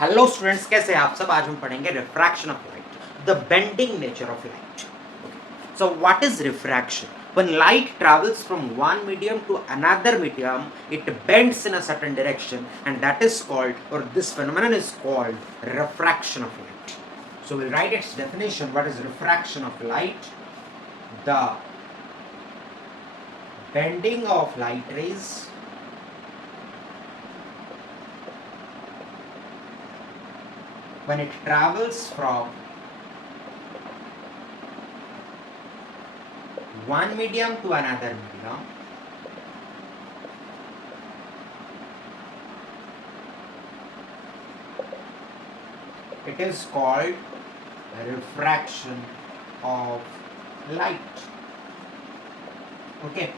Hello students, कैसे हैं आप सब। आज हम पढ़ेंगे refraction of light, the bending nature of light. So what is refraction? When light travels from one medium to another medium, it bends in a certain direction, and that is called, or this phenomenon is called, refraction of light. So we'll write its definition. What is refraction of light? The bending of light rays when it travels from one medium to another medium, it is called refraction of light. Okay,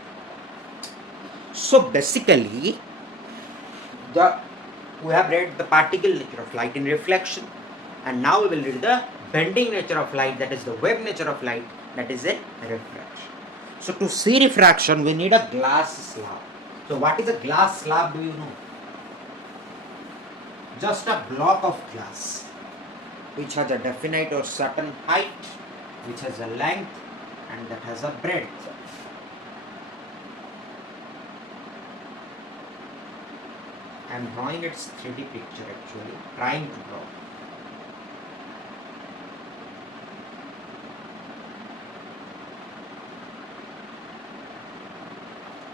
so basically the we have read the particle nature of light in reflection, and now we will read the bending nature of light, that is the wave nature of light, that is a refraction. So to see refraction we need a glass slab. So what is a glass slab, do you know? Just a block of glass which has a definite or certain height, which has a length, and that has a breadth. I am drawing its 3D picture, actually trying to draw.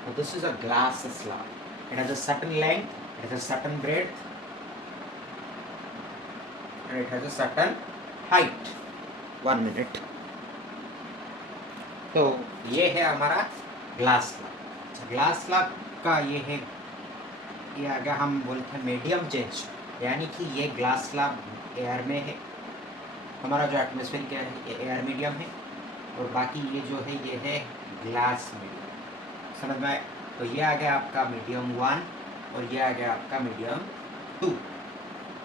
So this is a glass slab. It has a certain length, it has a certain breadth, and it has a certain height. 1 minute. तो ये है हमारा glass slab. Glass slab का ये है, ये अगर हम बोलते हैं मीडियम चेंज, यानी कि ये ग्लास स्लैब एयर में है, हमारा जो एटमॉस्फेयर क्या है ये एयर मीडियम है, और बाकी ये जो है ये है ग्लास मीडियम। समझ में आए? तो ये आ गया आपका मीडियम 1 और ये आ गया आपका मीडियम 2,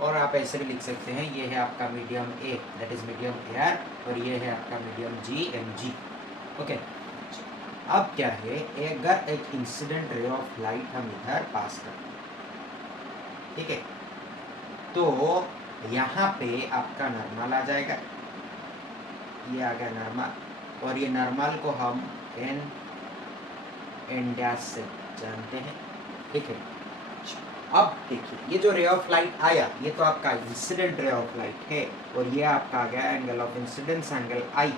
और आप ऐसे भी लिख सकते हैं ये है आपका medium A, that is medium air, और ये है आपका मीडियम जी, एम जी। ओके, अब क्या है, अगर एक इंसिडेंट रे ऑफ लाइट हम इधर पास करते हैं, ठीक है, तो यहाँ पे आपका नॉर्मल आ जाएगा, ये आ गया नॉर्मल, और ये नॉर्मल को हम एन डैश से जानते हैं, ठीक है। अब देखिए, ये जो रे ऑफ लाइट आया ये तो आपका इंसिडेंट रे ऑफ लाइट है, और ये आपका आ गया एंगल ऑफ इंसिडेंस, एंगल आई।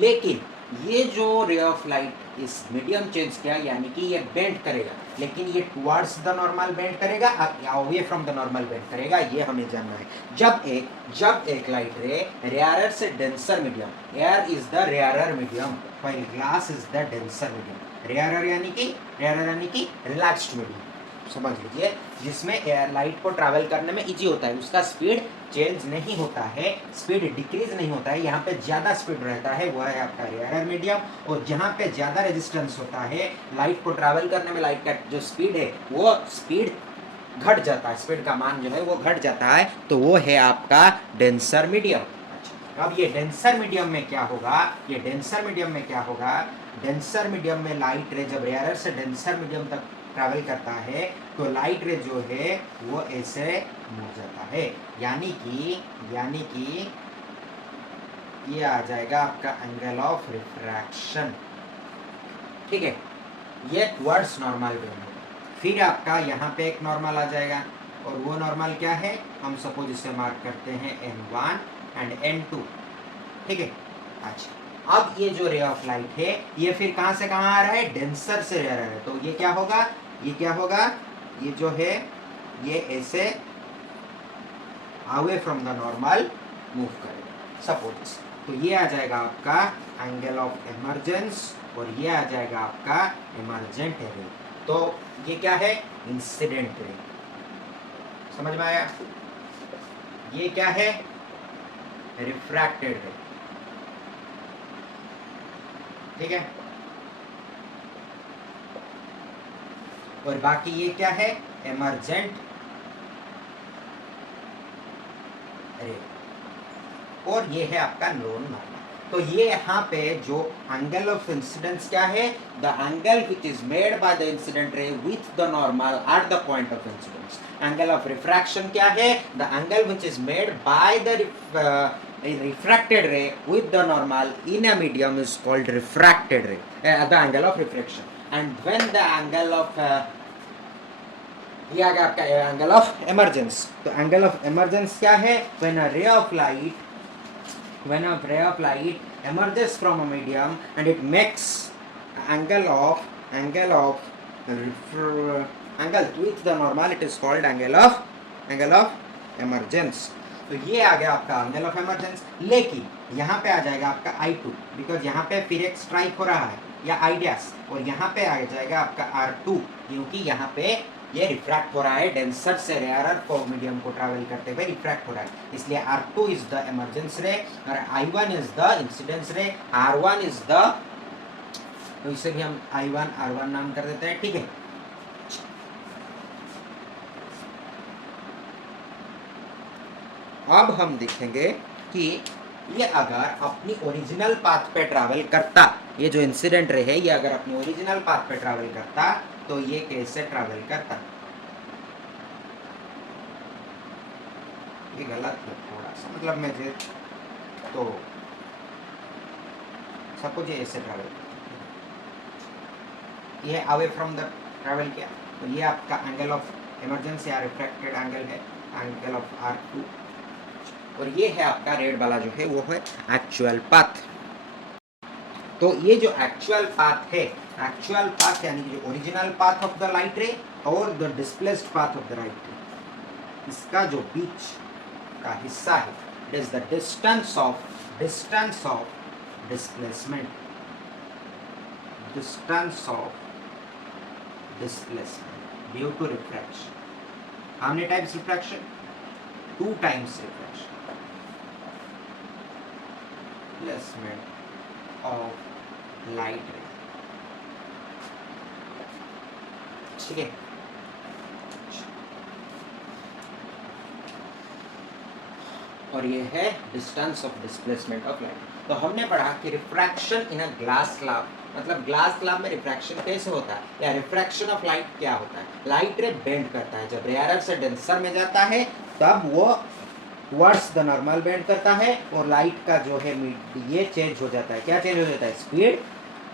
लेकिन ये जो रे ऑफ लाइट इस मीडियम चेंज किया, यानी कि ये बेंड करेगा, लेकिन ये टुवर्ड्स द नॉर्मल बेंड करेगा या away from the normal bend करेगा, ये हमें जानना है। जब एक लाइट रे रेयरर से denser medium, air is the rarer medium while glass is the denser medium. Rarer यानी कि रिलैक्स्ड मीडियम, समझ लीजिए, जिसमें एयर लाइट को ट्रैवल करने में इजी होता है, उसका स्पीड चेंज नहीं होता है, स्पीड डिक्रीज नहीं होता है, यहाँ पे ज़्यादा स्पीड रहता है, वह है आपका रेयर मीडियम। और जहाँ पे ज़्यादा रेजिस्टेंस होता है लाइट को ट्रैवल करने में, लाइट का जो स्पीड है वो स्पीड घट जाता है, स्पीड का मान जो है वो घट जाता है, तो वो है आपका डेंसर मीडियम। अब ये डेंसर मीडियम में क्या होगा, ये डेंसर मीडियम में क्या होगा, डेंसर मीडियम में लाइट रे जब रेयर से डेंसर मीडियम तक ट्रैवल करता है तो लाइट रे जो है वो ऐसे मुड़ जाता है, यानी कि ये आ जाएगा आपका एंगल ऑफ रिफ्रैक्शन, ठीक है, ये टुवर्ड्स नॉर्मल बेंड होगा। फिर आपका यहाँ पे एक नॉर्मल आ जाएगा, और वो नॉर्मल क्या है, हम सपोज इसे मार्क करते हैं N1 एंड N2, ठीक है। अच्छा, अब ये जो रे ऑफ लाइट है ये फिर कहाँ से कहाँ आ रहा है, डेंसर से रेयर है, तो ये क्या होगा, ये जो है ये ऐसे away from the normal move करेगा सपोज, तो ये आ जाएगा आपका एंगल ऑफ इमर्जेंस, और ये आ जाएगा आपका इमर्जेंट रे। तो ये क्या है, इंसिडेंट रे, समझ में आया? ये क्या है, रिफ्रैक्टेड रे, ठीक है। और बाकी ये क्या है, इमर्जेंट रे, और ये है आपका नॉन नॉर्मल। तो ये यहाँ पे जो एंगल ऑफ इंसिडेंस क्या है, the angle which is made by the incident रे with the normal at the point of incidence. Angle of refraction क्या है, the angle which is made by the refracted ray with the normal in a medium is called refracted ray, the angle of refraction. And when the angle of ये आ गया आपका angle of emergence. तो angle of emergence क्या है, when a ray of light emerges from a medium and it makes angle with the normal, it is called angle of emergence। तो ये आ गया आपका एंगल ऑफ एमर्जेंस। लेकिन यहाँ पे आ जाएगा आपका I2, बिकॉज यहाँ पे फिर एक स्ट्राइक हो रहा है या I डैश, और यहाँ पे आ जाएगा आपका R2, क्योंकि यहाँ पे ये रिफ्रैक्ट हो रहा है, डेंसर से रेयरर को मीडियम को ट्रैवल करते हुए रिफ्रैक्ट हो रहा है, इसलिए R2 इज द एमर्जेंस रे और I1 इज द इंसिडेंस रे, R1 इज द, तो इसे भी हम I1 R1 नाम कर देते हैं, ठीक है। अब हम देखेंगे कि ये अगर अपनी ओरिजिनल पाथ पे ट्रैवल करता, ये जो इंसिडेंट रे है ये अगर अपनी ओरिजिनल पाथ पे ट्रैवल करता तो ये कैसे ट्रैवल करता। ये गलत है थोड़ा सा, मतलब मैं तो सपोज ये ऐसे ट्रैवल करता, ये अवे फ्रॉम द ट्रैवल किया, तो ये आपका एंगल ऑफ इमरजेंसी या रिफ्रैक्टेड एंगल है, एंगल ऑफ R2, और ये है आपका रेड वाला जो है वो है एक्चुअल पाथ। तो ये जो एक्चुअल पाथ है, एक्चुअल पाथ यानी कि जो original path of the light ray और the displaced path of the light ray, इसका जो बीच का हिस्सा है, it is the distance of displacement, due to refraction. How many times refraction? 2 times refraction, displacement of light ray, ठीक है। और ये है distance of displacement of light. तो हमने पढ़ा कि refraction in a glass slab, मतलब ग्लास स्लैब में रिफ्रैक्शन कैसे होता है, या रिफ्रैक्शन ऑफ लाइट क्या होता है। लाइट रे बेंड करता है, जब रेयरर से डेंसर में जाता है तब वो टुवर्ड्स द नॉर्मल बेंड करता है, और लाइट का जो है ये चेंज हो जाता है, क्या चेंज हो जाता है, स्पीड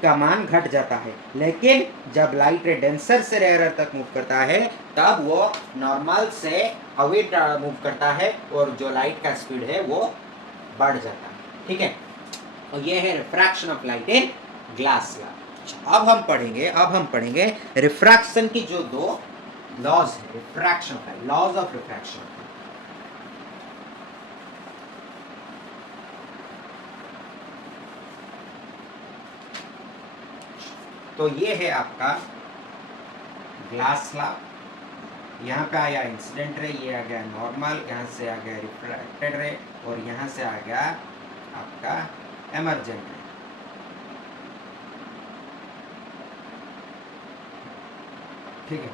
का मान घट जाता है। लेकिन जब लाइट रे डेंसर से रेयरर तक मूव करता है तब वो नॉर्मल से अवे मूव करता है, और जो लाइट का स्पीड है वो बढ़ जाता है, ठीक है। और ये है refraction of light in glass slab. अब हम पढ़ेंगे रिफ्रैक्शन की जो 2 लॉज है, रिफ्रैक्शन का लॉज ऑफ रिफ्रैक्शन। तो ये है आपका ग्लास स्लैब, यहाँ पे आया इंसिडेंट रे, ये आ गया नॉर्मल, यहाँ से आ गया रिफ्रैक्टेड रे, और यहाँ से आ गया आपका एमर्जेंट रे, ठीक है।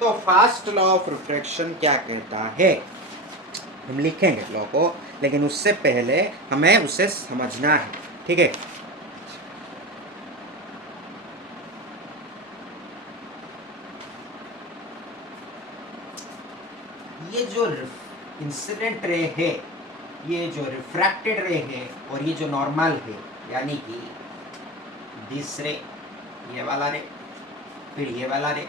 तो फर्स्ट लॉ ऑफ रिफ्रैक्शन क्या कहता है, हम लिखेंगे लॉ को, लेकिन उससे पहले हमें उसे समझना है, ठीक है। ये जो इंसिडेंट रे है, ये जो रिफ्रैक्टेड रे है, और ये जो नॉर्मल है, यानी कि दिस रे, ये वाला रे, फिर ये वाला रे,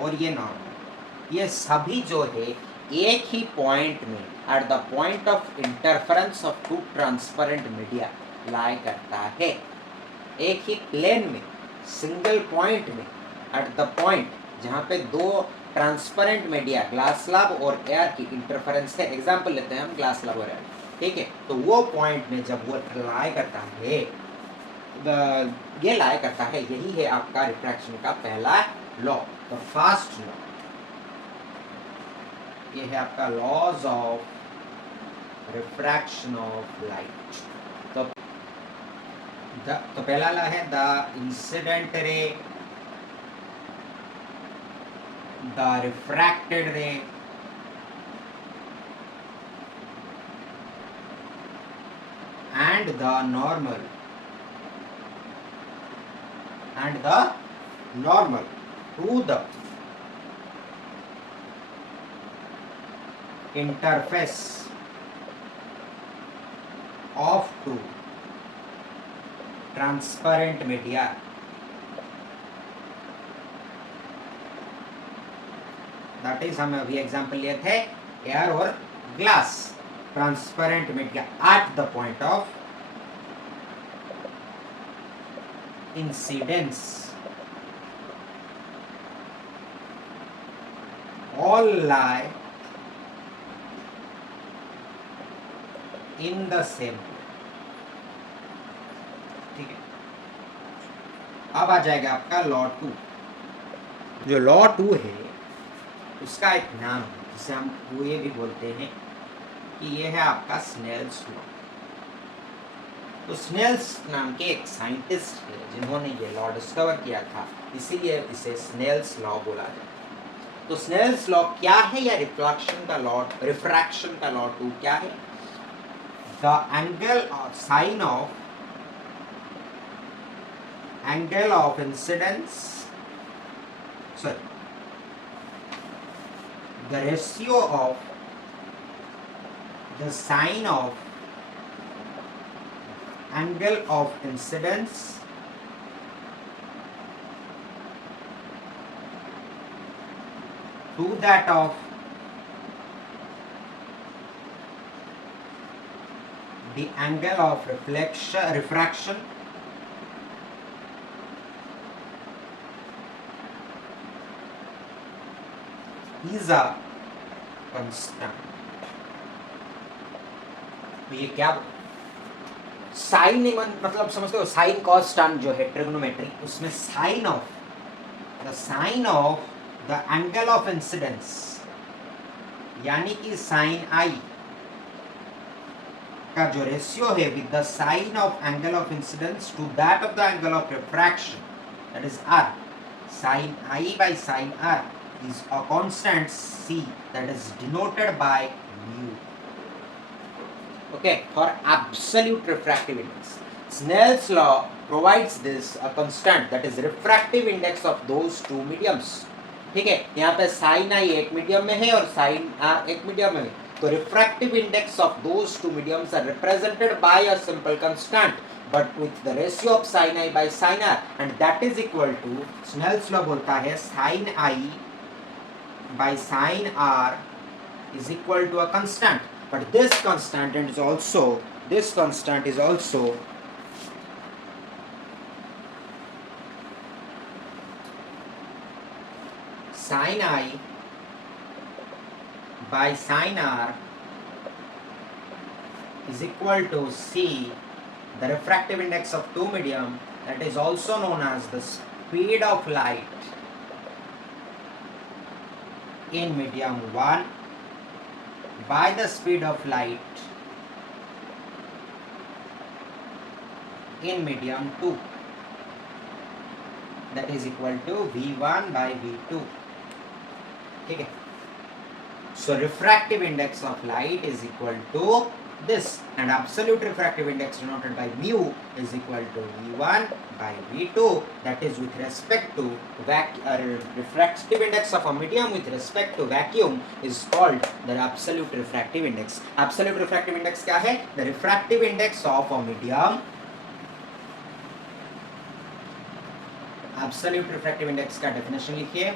और ये नॉर्मल, ये सभी जो है एक ही पॉइंट में, at the point of interference of 2 transparent media lie करता है, एक ही प्लेन में, सिंगल पॉइंट में, एट द पॉइंट जहाँ पे 2 ट्रांसपेरेंट मीडिया ग्लास स्लैब और एयर की इंटरफेरेंस है। एग्जांपल लेते हैं हम ग्लास स्लैब और एयर, ठीक है। तो वो पॉइंट में जब वो लाई करता है, ये लाई करता है, यही है आपका रिफ्रैक्शन का पहला लॉ, द फर्स्ट लॉ। ये है आपका laws of refraction of light. तो पहला लॉ है the incident ray, the refracted ray and the normal to the interface of two transparent media. That is हम अभी एग्जाम्पल लिए थे एयर और glass transparent media at the point of incidence all lie in the same. ठीक है, अब आ जाएगा आपका लॉ 2। जो लॉ 2 है उसका एक नाम है जिसे हम वो ये भी बोलते हैं कि ये है आपका स्नेल्स लॉ। तो स्नेल्स नाम के एक साइंटिस्ट है जिन्होंने ये लॉ डिस्कवर किया था, इसीलिए इसे स्नेल्स लॉ बोला जाता है। तो स्नेल्स लॉ क्या है, या रिफ्रैक्शन का लॉ 2 क्या है? द एंगल और sine of angle of incidence, sorry, the ratio of the sine of angle of incidence to that of the angle of refraction is a constant। तो ये क्या साइन मतलब समझते हो, साइन कॉस टर्म जो है trigonometry, उसमें sine of the angle of incidence यानी कि साइन आई का जो रेशियो है with the sine of angle of incidence to that of the angle of refraction, that is R. Sine I by sine R is a constant c that is denoted by mu, okay, for absolute refractive index. Snell's law provides this a constant, that is refractive index of those two mediums। ठीक है, यहाँ पे sin i एक medium में है और sin r एक medium में है, तो refractive index of those two mediums are represented by a simple constant but with the ratio of sin i by sin r, and that is equal to, Snell's law बोलता है sin i by sin r is equal to a constant, but this constant is also sin i by sin r is equal to c, the refractive index of two medium, that is also known as the speed of light in medium 1 by the speed of light in medium 2, that is equal to v1 by v2। ठीक है, so refractive index of light is equal to this, and absolute refractive index denoted by mu is equal to v1 by v2, that is with respect to refractive index of a medium with respect to vacuum is called the absolute refractive index। absolute refractive index क्या है? the refractive index of a medium, absolute refractive index का definition लिखिए,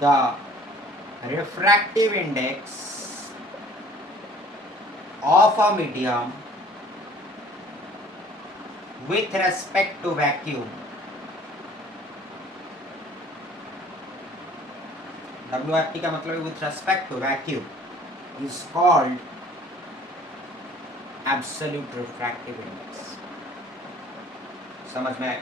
the refractive index of a medium with respect to vacuum, WRT का मतलब with respect to vacuum, is called absolute refractive index। समझ में आए?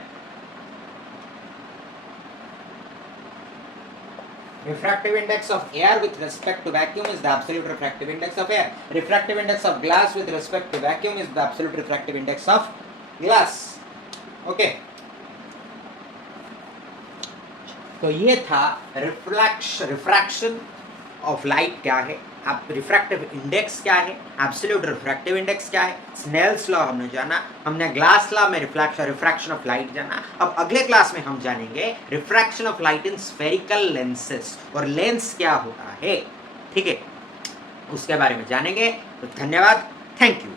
Refractive index of air with respect to vacuum is the absolute refractive index of air. Refractive index of glass with respect to vacuum is the absolute refractive index of glass। Okay, तो ये था refraction of light क्या है, आप refractive index क्या है, absolute refractive index क्या है, स्नेल्स लॉ हमने जाना, हमने ग्लास लॉ में रिफ्रैक्शन ऑफ लाइट जाना। अब अगले क्लास में हम जानेंगे refraction of light in spherical lenses और लेंस क्या होता है, ठीक है, उसके बारे में जानेंगे। तो धन्यवाद, थैंक यू।